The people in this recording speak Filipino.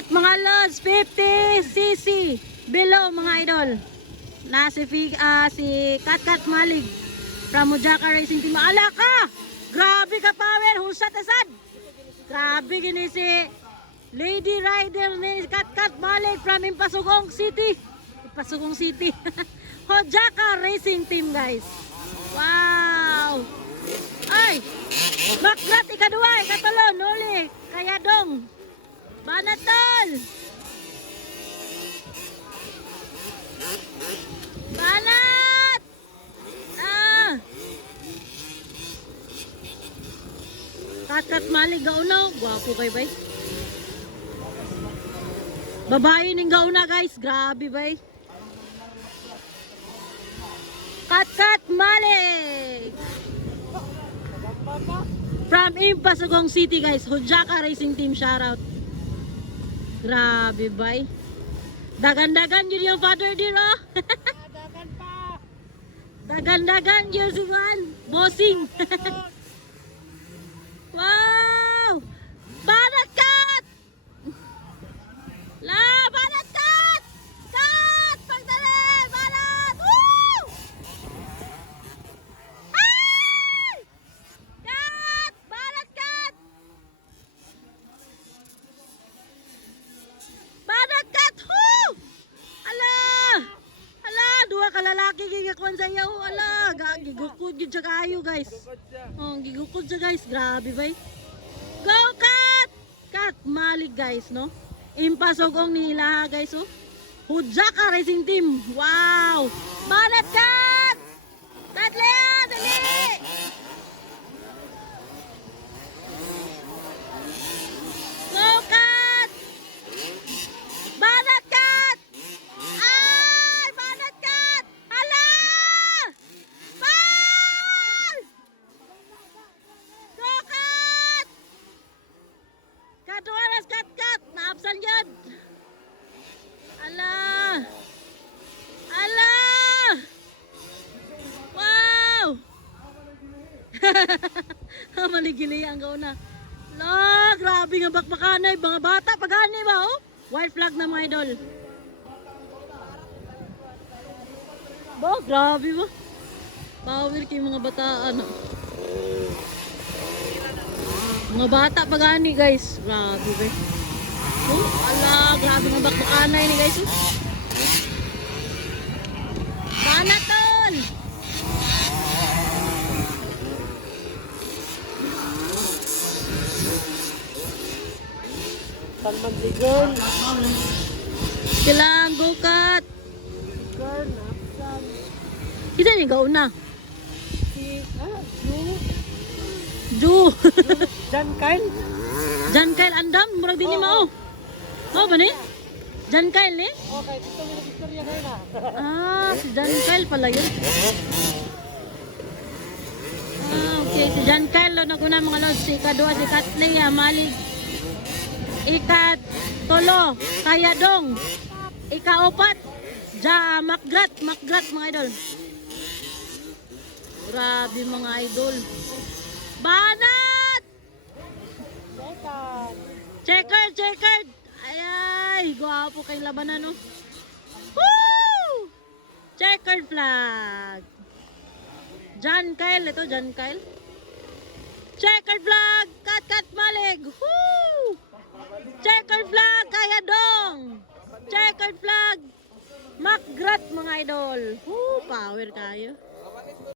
Kat mga lods, 50cc below mga idol. Na si Kat Malig from Mujaka Racing Team. Ala ka! Grabe ka power, husat asad. Grabe gini si Lady Rider ni Kat Malig from Impasugong City. Impasugong City. Mujaka Racing Team guys. Wow! Ay! Maklat ikadua, ikatulo, nuli. Kaya dong. Banatol! Banat! Ah! Kat Malig gauna. Gwapo kay bay. Babae ning gauna guys. Grabe bay. Kat Malig! From Impasugong City guys. Mujaka Racing Team shoutout. Grabe bay. Dagan-dagan yun yung father dear oh. Dagan pa. Dagan-dagan yun si Juan. Bossing. Wow! Banat kat! La! Banat kat! Kat! Pagdali! Banat! Woo! Ay! Kat! Banat kat! Banat kat! Woo! Ala! Ala! Dua ka lalaki gigakwan sa iyo. Ala! Gigukod yun siya kayo guys. Oh, gigukod siya guys. Grabe ba? Go Kat! Kat Malig guys no? Impasugong nila guys oh. Mujaka Racing Team. Wow! Banat Kat! Kat Lea! Dali! Go Kat! Banat Kat! Ay! Banat Kat! Hala! Bal! Go Kat! Katuaras Kat! Naapsan dyan! Ala! Ala! Wow! Maligili ang gauna. La! Grabe nga bakbakanay. Mga bata pagani ba oh? White flag na mga idol. Ba, grabe ba? Power kay mga bataan. Mga bata pagani guys. Grabe ba? Oh, ala, grabe nga bakbakanay ni guys. Banatol! Pagmagligon. Kailangan go Kat! Girl, napsan. Kita ni gauna. Ju. Ju! Jan Kyle. Jan Kyle andam, murag din ni mao. Oh, ba ni? Jan Kyle ni? Okay, dito mo na Victoria ngayon na. Ah, si Jan Kyle pala yun. Ah, okay. Si Jan Kyle, na kuna mga lods. Si Kadua, si Katlea, Malig. Ikatulo, Kayadong. Ikaapat, Makgrat mga idol. Grabe mga idol. Banat! Checkered! Ay, guwapo kayong labanan, no? Woo! Checkered flag. Jan Kyle, ito, Jan Kyle. Checkered flag, Kat Malig. Woo! Checkered flag, Kayadong. Checkered flag, Makgrat, mga idol. Woo, power kayo.